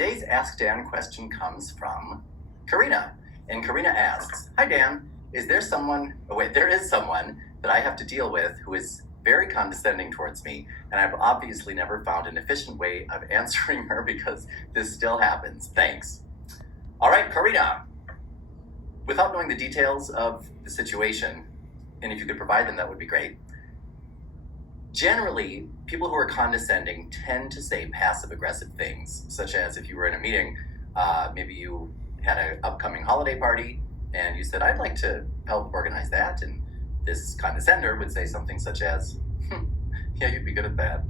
Today's Ask Dan question comes from Karina. And Karina asks, "Hi Dan, there is someone that I have to deal with who is very condescending towards me, and I've obviously never found an efficient way of answering her because this still happens. Thanks." All right, Karina, without knowing the details of the situation, and if you could provide them, that would be great. Generally, people who are condescending tend to say passive-aggressive things, such as if you were in a meeting, maybe you had an upcoming holiday party, and you said, "I'd like to help organize that," and this condescender would say something such as, "Yeah, you'd be good at that."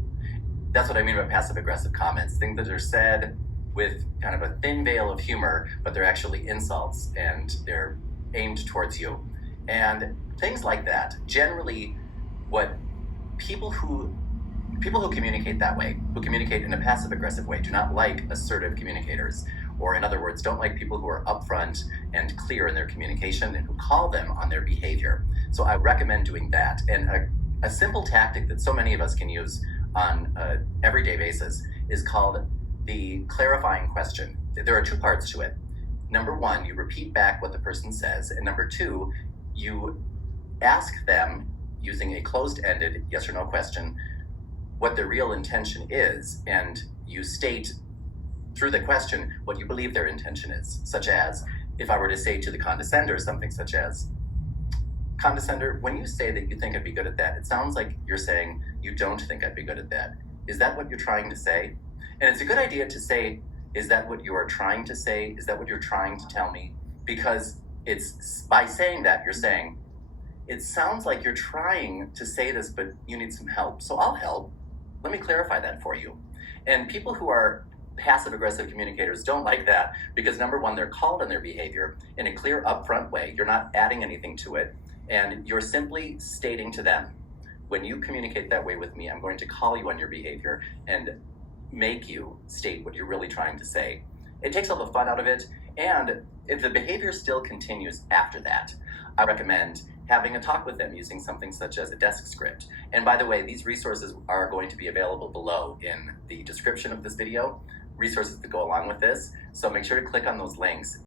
That's what I mean by passive-aggressive comments, things that are said with kind of a thin veil of humor, but they're actually insults, and they're aimed towards you. And things like that, generally, what people who communicate that way, who communicate in a passive-aggressive way, do not like assertive communicators, or in other words, don't like people who are upfront and clear in their communication and who call them on their behavior. So I recommend doing that. And a simple tactic that so many of us can use on an everyday basis is called the clarifying question. There are two parts to it. Number one, you repeat back what the person says, and number two, you ask them, using a closed-ended yes or no question, what their real intention is, and you state through the question what you believe their intention is, such as, if I were to say to the condescender something such as, "Condescender, when you say that you think I'd be good at that, it sounds like you're saying you don't think I'd be good at that. Is that what you're trying to say?" And it's a good idea to say, "Is that what you are trying to say? Is that what you're trying to tell me?" Because it's by saying that, you're saying, "It sounds like you're trying to say this, but you need some help. So I'll help. Let me clarify that for you." And people who are passive-aggressive communicators don't like that because, number one, they're called on their behavior in a clear, upfront way. You're not adding anything to it, and you're simply stating to them, "When you communicate that way with me, I'm going to call you on your behavior and make you state what you're really trying to say." It takes all the fun out of it, and if the behavior still continues after that, I recommend having a talk with them using something such as a desk script. And by the way, these resources are going to be available below in the description of this video, resources that go along with this. So make sure to click on those links